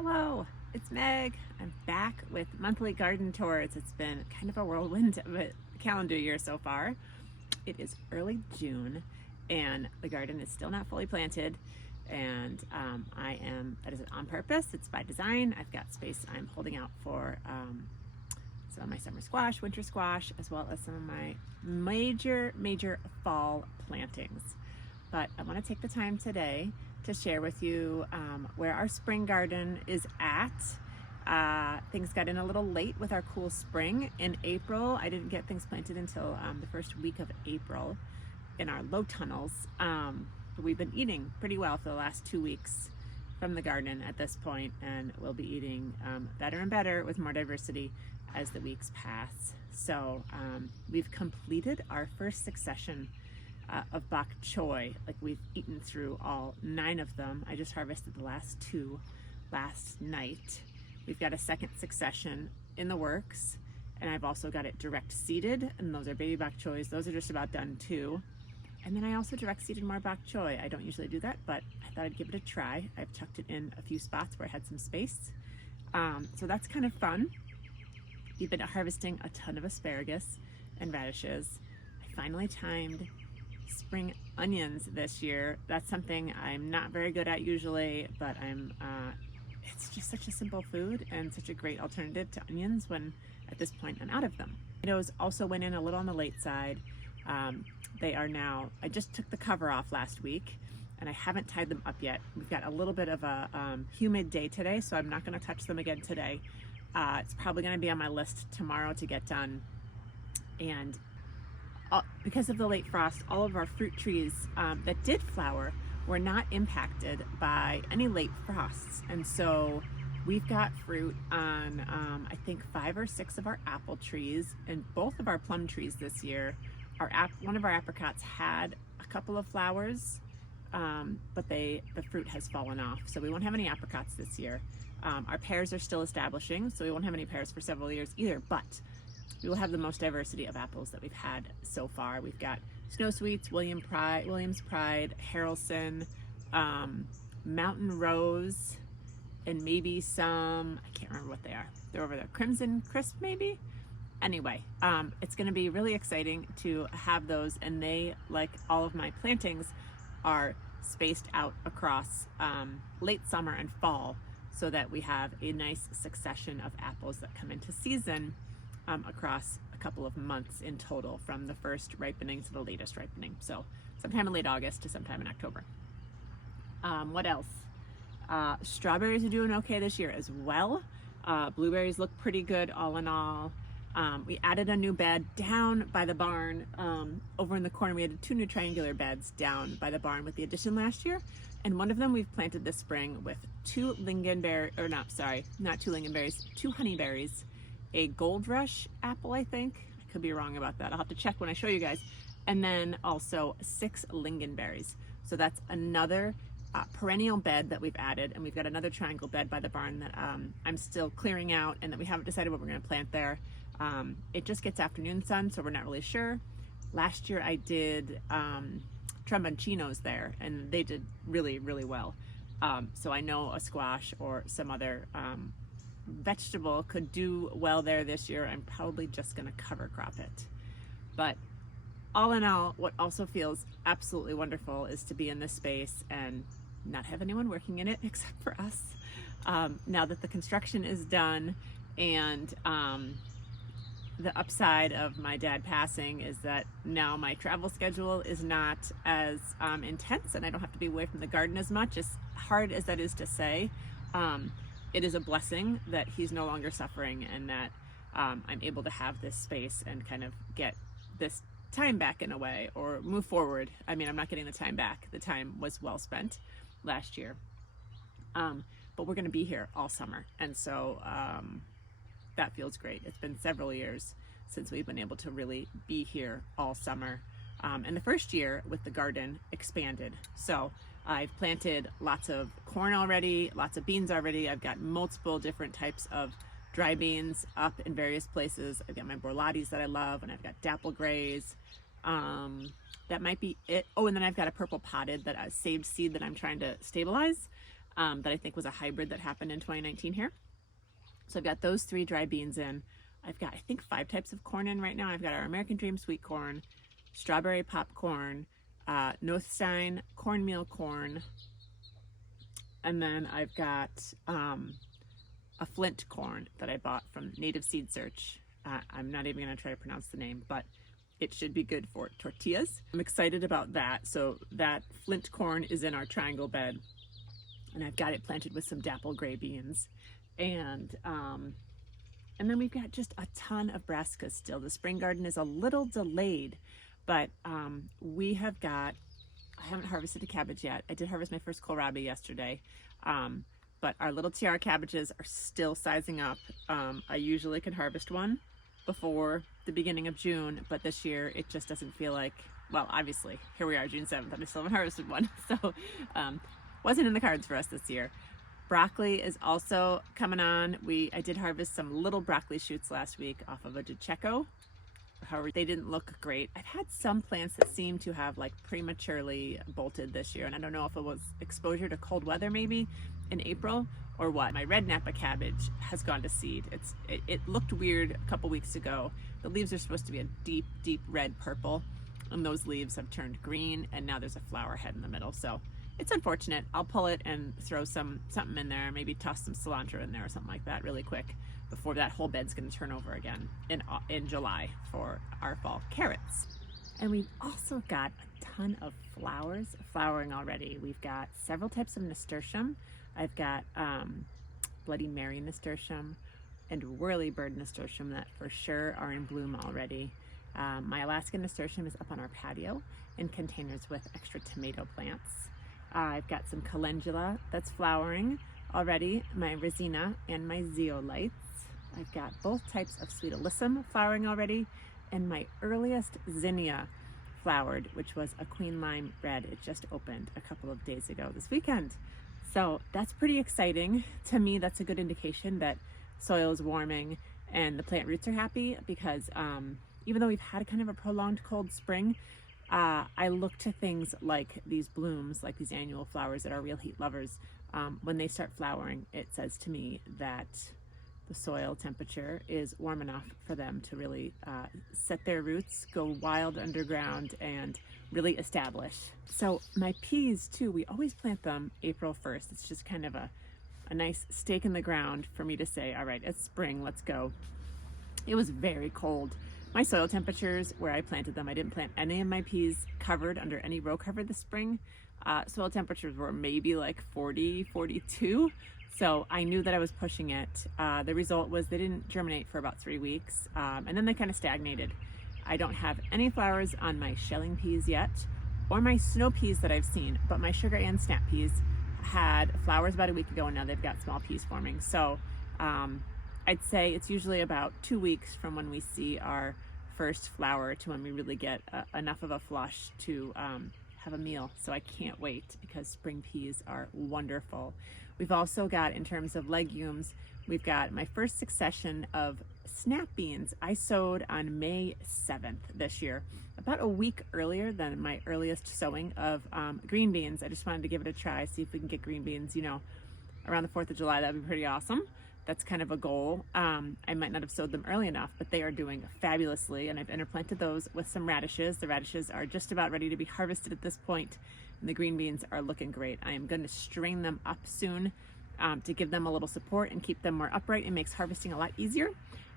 Hello, it's Meg. I'm back with monthly garden tours. It's been kind of a whirlwind of a calendar year so far. It is early June and the garden is still not fully planted, and that is on purpose. It's by design. I've got space I'm holding out for some of my summer squash, winter squash, as well as some of my major fall plantings. But I want to take the time today to share with you where our spring garden is at. Things got in a little late with our cool spring. In April, I didn't get things planted until the first week of April in our low tunnels. We've been eating pretty well for the last 2 weeks from the garden at this point, and we'll be eating better and better with more diversity as the weeks pass. So we've completed our first succession of bok choy. Like, we've eaten through all 9 of them. I just harvested the last 2 last night. We've got a second succession in the works, and I've also got it direct seeded, and those are baby bok choys. Those are just about done too. And then I also direct seeded more bok choy. I don't usually do that, but I thought I'd give it a try. I've tucked it in a few spots where I had some space. So that's kind of fun. We've been harvesting a ton of asparagus and radishes. I finally timed spring onions this year. That's something I'm not very good at usually, but it's just such a simple food and such a great alternative to onions when at this point I'm out of them. Tomatoes also went in a little on the late side. They are now, I just took the cover off last week and I haven't tied them up yet. We've got a little bit of a humid day today, so I'm not going to touch them again today. It's probably going to be on my list tomorrow to get done. And because of the late frost, all of our fruit trees that did flower were not impacted by any late frosts. And so we've got fruit on, I think 5 or 6 of our apple trees, and both of our plum trees this year. One of our apricots had a couple of flowers, but the fruit has fallen off. So we won't have any apricots this year. Our pears are still establishing, so we won't have any pears for several years either, but we will have the most diversity of apples that we've had so far. We've got Snow Sweets, Williams Pride, Harrelson, Mountain Rose, and maybe some, I can't remember what they are. They're over there. Crimson Crisp, maybe? Anyway, it's going to be really exciting to have those, and they, like all of my plantings, are spaced out across late summer and fall so that we have a nice succession of apples that come into season across a couple of months in total, from the first ripening to the latest ripening. So sometime in late August to sometime in October. What else? Strawberries are doing okay this year as well. Blueberries look pretty good all in all. We added a new bed down by the barn. Over in the corner, we had 2 new triangular beds down by the barn with the addition last year. And one of them we've planted this spring with 2 honeyberries, a gold rush apple, I think. I could be wrong about that. I'll have to check when I show you guys. And then also 6 lingonberries. So that's another perennial bed that we've added, and we've got another triangle bed by the barn that I'm still clearing out and that we haven't decided what we're going to plant there. It just gets afternoon sun, so we're not really sure. Last year I did tromboncinos there, and they did really well. So I know a squash or some other vegetable could do well there this year. I'm probably just going to cover crop it. But all in all, what also feels absolutely wonderful is to be in this space and not have anyone working in it except for us. Now that the construction is done, and the upside of my dad passing is that now my travel schedule is not as intense, and I don't have to be away from the garden as much. As hard as that is to say, it is a blessing that he's no longer suffering, and that I'm able to have this space and kind of get this time back in a way, or move forward. I mean, I'm not getting the time back. The time was well spent last year. But we're going to be here all summer, and so that feels great. It's been several years since we've been able to really be here all summer. And the first year with the garden expanded. So I've planted lots of corn already, lots of beans already. I've got multiple different types of dry beans up in various places. I've got my Borlottis that I love, and I've got Dapple Grays. That might be it. Oh, and then I've got a purple potted that saved seed that I'm trying to stabilize. that I think was a hybrid that happened in 2019 here. So I've got those 3 dry beans in. I've got, I think, 5 types of corn in right now. I've got our American Dream sweet corn, strawberry popcorn, Nothstine cornmeal corn, and then I've got a Flint corn that I bought from Native Seed Search. I'm not even going to try to pronounce the name, but it should be good for tortillas. I'm excited about that. So that Flint corn is in our triangle bed, and I've got it planted with some Dapple Gray beans. And then we've got just a ton of brassicas still. The spring garden is a little delayed, but we have got, I haven't harvested a cabbage yet. I did harvest my first kohlrabi yesterday, but our little Tiara cabbages are still sizing up. I usually could harvest one before the beginning of June, but this year it just doesn't feel like, well, obviously, here we are, June 7th, and I still haven't harvested one, so wasn't in the cards for us this year. Broccoli is also coming on. I did harvest some little broccoli shoots last week off of a Dicheco. However, they didn't look great. I've had some plants that seem to have like prematurely bolted this year, and I don't know if it was exposure to cold weather maybe in April or what. My red Napa cabbage has gone to seed. It looked weird a couple weeks ago. The leaves are supposed to be a deep, deep red purple, and those leaves have turned green, and now there's a flower head in the middle. So it's unfortunate. I'll pull it and throw something in there, maybe toss some cilantro in there or something like that really quick before that whole bed's going to turn over again in July for our fall carrots. And we've also got a ton of flowers flowering already. We've got several types of nasturtium. I've got Bloody Mary nasturtium and Whirlybird nasturtium that for sure are in bloom already. My Alaskan nasturtium is up on our patio in containers with extra tomato plants. I've got some calendula that's flowering already, my Resina and my zeolites. I've got both types of sweet Alyssum flowering already, and my earliest Zinnia flowered, which was a queen lime red. It just opened a couple of days ago this weekend. So that's pretty exciting. To me, that's a good indication that soil is warming and the plant roots are happy, because even though we've had kind of a prolonged cold spring, I look to things like these blooms, like these annual flowers that are real heat lovers. When they start flowering, it says to me that the soil temperature is warm enough for them to really set their roots, go wild underground, and really establish. So my peas too, we always plant them April 1st. It's just kind of a nice stake in the ground for me to say, all right, it's spring, let's go. It was very cold. My soil temperatures where I planted them, I didn't plant any of my peas covered under any row cover this spring. Soil temperatures were maybe like 40, 42. So I knew that I was pushing it. The result was they didn't germinate for about 3 weeks, and then they kind of stagnated. I don't have any flowers on my shelling peas yet, or my snow peas that I've seen, but my sugar and snap peas had flowers about a week ago, and now they've got small peas forming. So I'd say it's usually about 2 weeks from when we see our first flower to when we really get enough of a flush to have a meal. So I can't wait, because spring peas are wonderful. We've also got, in terms of legumes, we've got my first succession of snap beans. I sowed on May 7th this year, about a week earlier than my earliest sowing of green beans. I just wanted to give it a try, see if we can get green beans, you know, around the 4th of July. That'd be pretty awesome. That's kind of a goal. I might not have sowed them early enough, but they are doing fabulously, and I've interplanted those with some radishes. The radishes are just about ready to be harvested at this point, and the green beans are looking great. I am going to strain them up soon to give them a little support and keep them more upright. It makes harvesting a lot easier.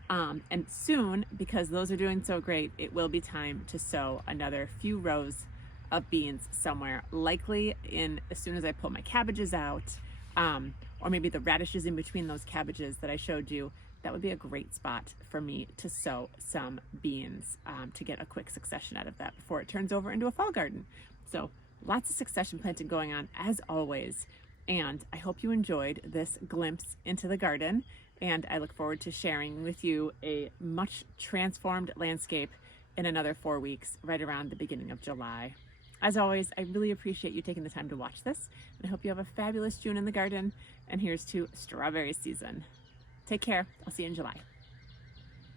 And soon, because those are doing so great, it will be time to sow another few rows of beans somewhere, likely as soon as I pull my cabbages out, or maybe the radishes in between those cabbages that I showed you. That would be a great spot for me to sow some beans to get a quick succession out of that before it turns over into a fall garden. So lots of succession planting going on as always. And I hope you enjoyed this glimpse into the garden. And I look forward to sharing with you a much transformed landscape in another 4 weeks, right around the beginning of July. As always, I really appreciate you taking the time to watch this, and I hope you have a fabulous June in the garden, and here's to strawberry season. Take care. I'll see you in July.